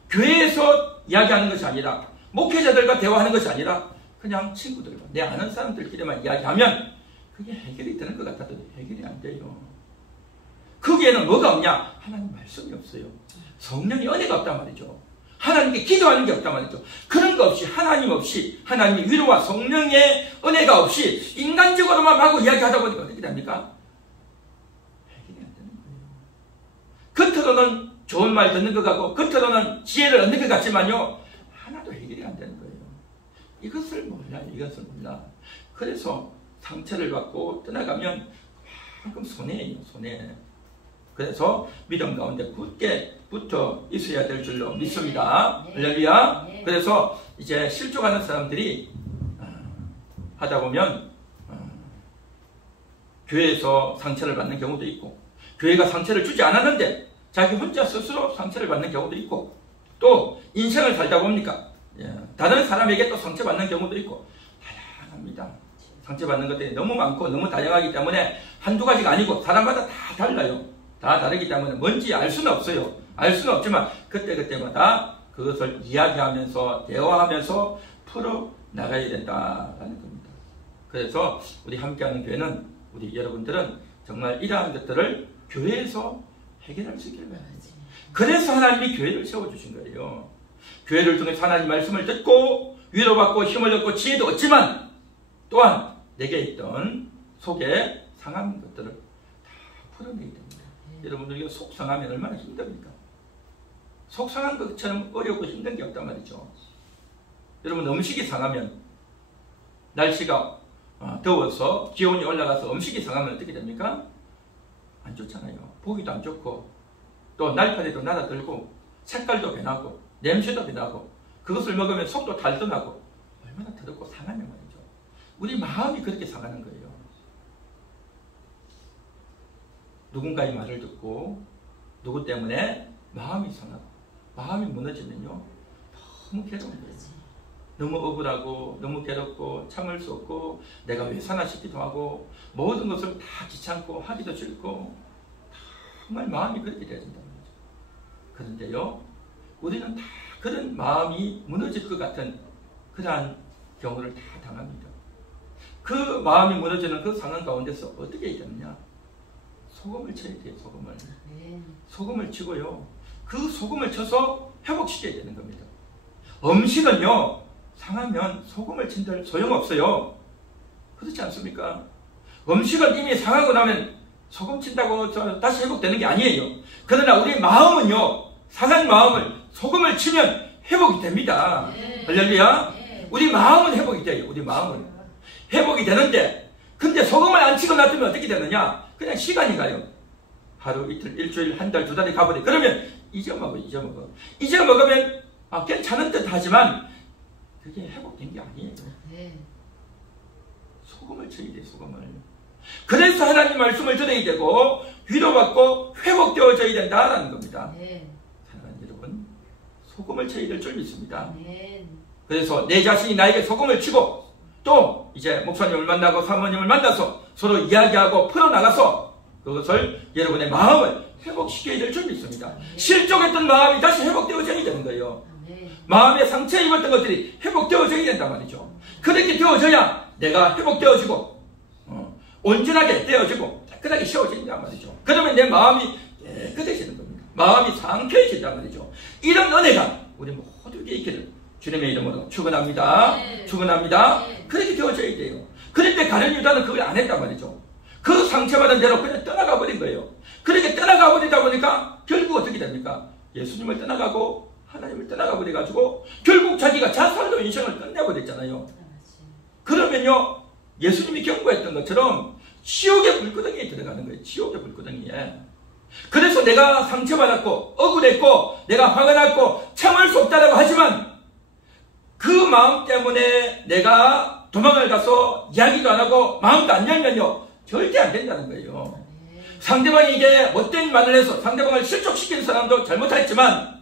교회에서 이야기하는 것이 아니라 목회자들과 대화하는 것이 아니라 그냥 친구들과 내 아는 사람들끼리만 이야기하면 그게 해결이 되는 것 같아도 해결이 안 돼요. 거기에는 뭐가 없냐? 하나님 말씀이 없어요. 성령의 은혜가 없단 말이죠. 하나님께 기도하는 게 없단 말이죠. 그런 거 없이 하나님 없이 하나님의 위로와 성령의 은혜가 없이 인간적으로만 하고 이야기하다 보니까 어떻게 됩니까? 해결이 안 되는 거예요. 겉으로는 좋은 말 듣는 것 같고 겉으로는 지혜를 얻는 것 같지만요 하나도 해결이 안 되는 거예요. 이것을 몰라요. 이것을 몰라. 그래서 상처를 받고 떠나가면 그만큼 손해예요. 손해. 그래서 믿음 가운데 굳게 붙어 있어야 될 줄로 믿습니다. 할렐루야. 그래서 이제 실족하는 사람들이 하다 보면 교회에서 상처를 받는 경우도 있고 교회가 상처를 주지 않았는데 자기 혼자 스스로 상처를 받는 경우도 있고 또 인생을 살다 보니까 다른 사람에게 또 상처받는 경우도 있고 다양합니다. 상처받는 것들이 너무 많고 너무 다양하기 때문에 한두 가지가 아니고 사람마다 다 달라요. 다 다르기 때문에 뭔지 알 수는 없어요. 알 수는 없지만 그때그때마다 그것을 이야기하면서 대화하면서 풀어나가야 된다라는 겁니다. 그래서 우리 함께하는 교회는, 우리 여러분들은 정말 이러한 것들을 교회에서 해결할 수 있기를 바랍니다. 그래서 하나님이 교회를 세워주신 거예요. 교회를 통해서 하나님 말씀을 듣고 위로받고 힘을 얻고 지혜도 얻지만 또한 내게 있던 속에 상한 것들을 다 풀어내야 됩니다. 여러분들 속 상하면 얼마나 힘듭니까? 속 상한 것처럼 어렵고 힘든 게 없단 말이죠. 여러분 음식이 상하면, 날씨가 더워서 기온이 올라가서 음식이 상하면 어떻게 됩니까? 안 좋잖아요. 보기도 안 좋고 또 날파리도 날아들고 색깔도 변하고 냄새도 변하고 그것을 먹으면 속도 달던하고 얼마나 더럽고 상하냐 말이죠. 우리 마음이 그렇게 상하는 거예요. 누군가의 말을 듣고 누구 때문에 마음이 상하고 마음이 무너지면요 너무 괴로운 거예요. 너무 억울하고 너무 괴롭고 참을 수 없고 내가 왜 사나 싶기도 하고 모든 것을 다 귀찮고 하기도 싫고 정말 마음이 그렇게 되어야 된다는 거죠. 그런데요 우리는 다 그런 마음이 무너질 것 같은 그러한 경우를 다 당합니다. 그 마음이 무너지는 그 상황 가운데서 어떻게 해야 되느냐? 소금을 쳐야 돼요. 소금을 치고요 그 소금을 쳐서 회복시켜야 되는 겁니다. 음식은요 상하면 소금을 친들 소용없어요. 그렇지 않습니까? 음식은 이미 상하고 나면 소금 친다고 다시 회복되는 게 아니에요. 그러나 우리 마음은요 상한 마음을 소금을 치면 회복이 됩니다. 할렐루야. 우리 마음은 회복이 돼요. 우리 마음은 회복이 되는데 근데 소금을 안 치고 놔두면 어떻게 되느냐? 그냥 시간이 가요. 하루, 이틀, 일주일, 한 달, 두 달이 가버려. 그러면 잊어먹으면 괜찮은 듯 하지만 그게 회복된 게 아니에요. 소금을 쳐야 돼, 소금을. 그래서 하나님 말씀을 들어야 되고 위로받고 회복되어져야 된다라는 겁니다. 사랑하는 여러분, 소금을 쳐야 될 줄 믿습니다. 그래서 내 자신이 나에게 소금을 치고 또 이제 목사님을 만나고 사모님을 만나서 서로 이야기하고 풀어나가서 그것을 여러분의 마음을 회복시켜야 될 줄 믿습니다. 실족했던 마음이 다시 회복되어져야 되는 거예요. 마음에 상처 입었던 것들이 회복되어져야 된단 말이죠. 그렇게 되어져야 내가 회복되어지고 온전하게 되어지고 깨끗하게 쉬어진단 말이죠. 그러면 내 마음이 깨끗해지는 겁니다. 마음이 상쾌해진단 말이죠. 이런 은혜가 우리 모두에게 있기를 주님의 이름으로 축원합니다. 축원합니다. 그렇게 되어져야 돼요. 그런데 가룟 유다는 그걸 안 했단 말이죠. 그 상처받은 대로 그냥 떠나가 버린 거예요. 그렇게 떠나가 버리다 보니까 결국 어떻게 됩니까? 예수님을 떠나가고 하나님을 떠나가 버려가지고 결국 자기가 자살로 인생을 끝내버렸잖아요. 그러면요 예수님이 경고했던 것처럼 지옥의 불구덩이에 들어가는 거예요. 지옥의 불구덩이에. 그래서 내가 상처받았고 억울했고 내가 화가 났고 참을 수 없다라고 하지만 그 마음 때문에 내가 도망을 가서 이야기도 안 하고 마음도 안 열면요 절대 안 된다는 거예요. 상대방이 이게 못된 말을 해서 상대방을 실족시킨 사람도 잘못했지만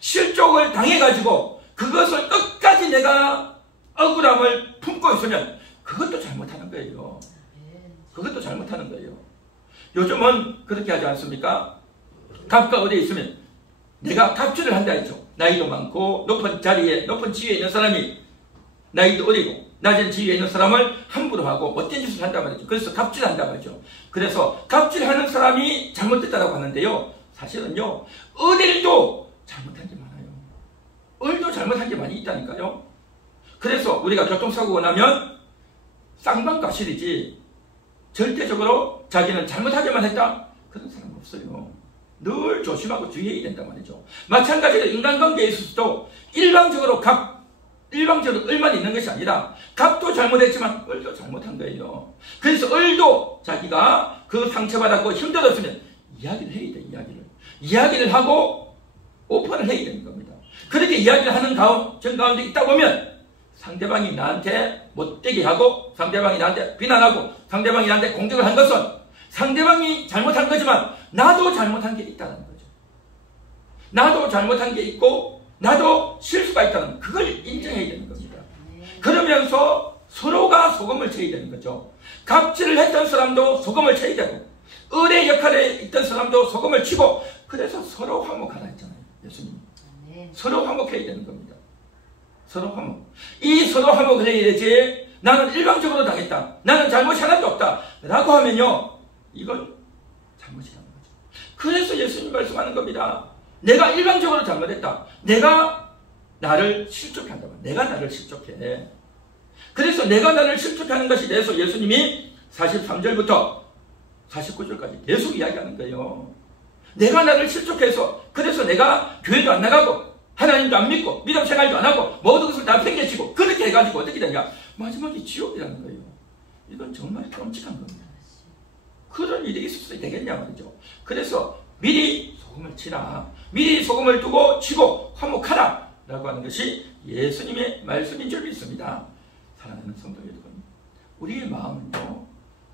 실족을 당해가지고 그것을 끝까지 내가 억울함을 품고 있으면 그것도 잘못하는 거예요. 그것도 잘못하는 거예요. 요즘은 그렇게 하지 않습니까? 갑과 을에 있으면 내가 갑질을 한다 했죠. 나이도 많고 높은 자리에 높은 지위에 있는 사람이 나이도 어리고 낮은 지위에 있는 사람을 함부로 하고 못된 짓을 한단 말이죠. 그래서 갑질한단 말이죠. 그래서 갑질하는 사람이 잘못됐다고 하는데요. 사실은요. 을도 잘못한 게 많아요. 을도 잘못한 게 많이 있다니까요. 그래서 우리가 교통사고가 나면 쌍방과실이지 절대적으로 자기는 잘못하기만 했다? 그런 사람 없어요. 늘 조심하고 주의해야 된단 말이죠. 마찬가지로 인간관계에 있어서도 일방적으로 을만 있는 것이 아니라 갑도 잘못했지만 을도 잘못한 거예요. 그래서 을도 자기가 그 상처받았고 힘들었으면 이야기를 해야 돼. 이야기를 하고 오픈을 해야 되는 겁니다. 그렇게 이야기를 하는 가운데 있다 보면 상대방이 나한테 못되게 하고 상대방이 나한테 비난하고 상대방이 나한테 공격을 한 것은 상대방이 잘못한 거지만 나도 잘못한 게 있다는 거죠. 나도 잘못한 게 있고 나도 실수가 있다는 그걸 인정해야 되는 겁니다. 그러면서 서로가 소금을 쳐야 되는 거죠. 갑질을 했던 사람도 소금을 쳐야 되고 을의 역할에 있던 사람도 소금을 치고 그래서 서로 화목하라 했잖아요. 예수님. 네. 서로 화목해야 되는 겁니다. 서로 화목. 이 서로 화목을 해야지 나는 일방적으로 당했다. 나는 잘못이 하나도 없다. 라고 하면요. 이건 잘못이라는 거죠. 그래서 예수님 말씀하는 겁니다. 내가 일방적으로 잘못했다. 내가 나를 실족해 한다. 내가 나를 실족해. 그래서 내가 나를 실족해 하는 것에 대해서 예수님이 43절부터 49절까지 계속 이야기하는 거예요. 내가 나를 실족해서 그래서 내가 교회도 안 나가고 하나님도 안 믿고 믿음 생활도 안 하고 모든 것을 다 팽개치고 그렇게 해가지고 어떻게 되냐. 마지막에 지옥이라는 거예요. 이건 정말 끔찍한 겁니다. 그런 일이 있어도 되겠냐 말이죠. 그래서 미리 소금을 치라. 미리 소금을 두고 치고 화목하라. 라고 하는 것이 예수님의 말씀인 줄 믿습니다. 사랑하는 성도 여러분, 우리의 마음은요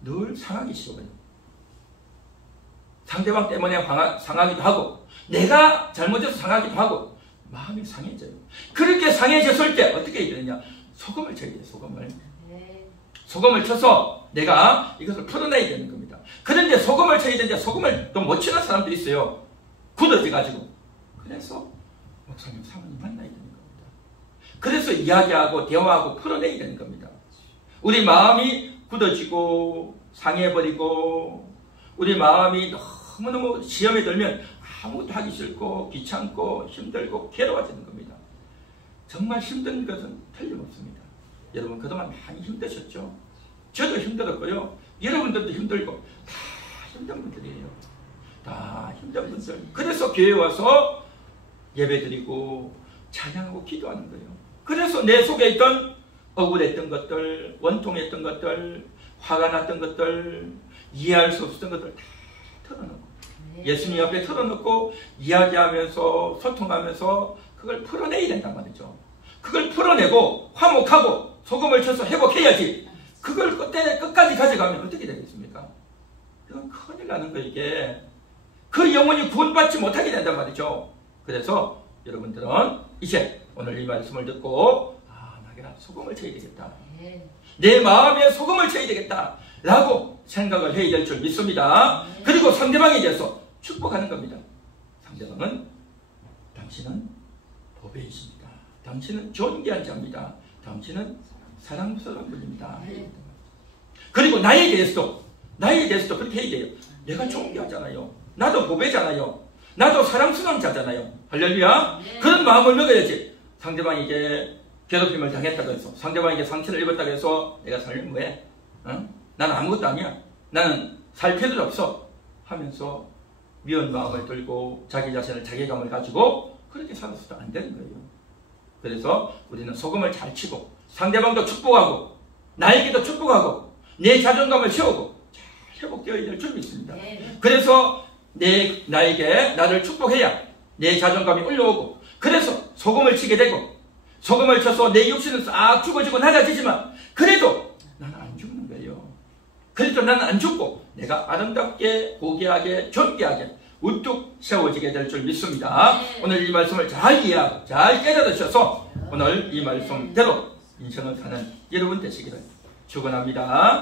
늘 상하기 쉬워요. 상대방 때문에 상하기도 하고 내가 잘못해서 상하기도 하고 마음이 상해져요. 그렇게 상해졌을 때 어떻게 해야 되느냐. 소금을 쳐야 돼요. 소금을. 소금을 쳐서 내가 이것을 풀어내야 되는 겁니다. 그런데 소금을 쳐야 되는데 소금을 또 못 치는 사람도 있어요. 굳어져가지고. 그래서 목사님, 사모님 만나야 되는 겁니다. 그래서 이야기하고 대화하고 풀어내야 되는 겁니다. 우리 마음이 굳어지고 상해버리고 우리 마음이 너무너무 시험에 들면 아무것도 하기 싫고 귀찮고 힘들고 괴로워지는 겁니다. 정말 힘든 것은 틀림없습니다. 여러분 그동안 많이 힘드셨죠? 저도 힘들었고요. 여러분들도 힘들고 다 힘든 분들이에요. 다 힘든 분들. 그래서 교회에 와서 예배드리고 찬양하고 기도하는 거예요. 그래서 내 속에 있던 억울했던 것들, 원통했던 것들, 화가 났던 것들, 이해할 수 없었던 것들 다 털어놓고 예수님 앞에 털어놓고 이야기하면서 소통하면서 그걸 풀어내야 된단 말이죠. 그걸 풀어내고 화목하고 소금을 쳐서 회복해야지. 그걸 끝까지 가져가면 어떻게 되겠습니까? 이건 큰일 나는 거. 이게 그 영혼이 구원받지 못하게 된단 말이죠. 그래서 여러분들은 이제 오늘 이 말씀을 듣고 내가 소금을 쳐야 되겠다. 내 마음에 소금을 쳐야 되겠다 라고 생각을 해야 될 줄 믿습니다. 그리고 상대방에 대해서 축복하는 겁니다. 상대방은 당신은 보배이십니다. 당신은 존귀한 자입니다. 당신은 사랑스러운 분입니다. 그리고 나에 대해서도 그렇게 해야 돼요. 내가 존귀하잖아요. 나도 보배잖아요. 나도 사랑스러운 자잖아요. 할렐루야. 그런 마음을 먹어야지. 상대방에게 괴롭힘을 당했다고 해서 상대방에게 상처를 입었다고 해서 내가 살면 뭐해? 나는 아무것도 아니야. 나는 살 필요도 없어 하면서 미운 마음을 들고 자기 자신을 자괴감을 가지고 그렇게 살아서도 안 되는 거예요. 그래서 우리는 소금을 잘 치고 상대방도 축복하고 나에게도 축복하고 내 자존감을 세우고 잘 회복되어야 될 줄 믿습니다. 그래서 나에게 나를 축복해야 내 자존감이 올라오고 그래서 소금을 치게 되고 소금을 쳐서 내 육신은 싹 죽어지고 낮아지지만 그래도 나는 안 죽는 거예요. 그래도 나는 안 죽고 내가 아름답게 고귀하게 존귀하게 우뚝 세워지게 될 줄 믿습니다. 오늘 이 말씀을 잘 이해하고 잘 깨달으셔서 오늘 이 말씀대로 인생을 사는 여러분 되시기를 축원합니다.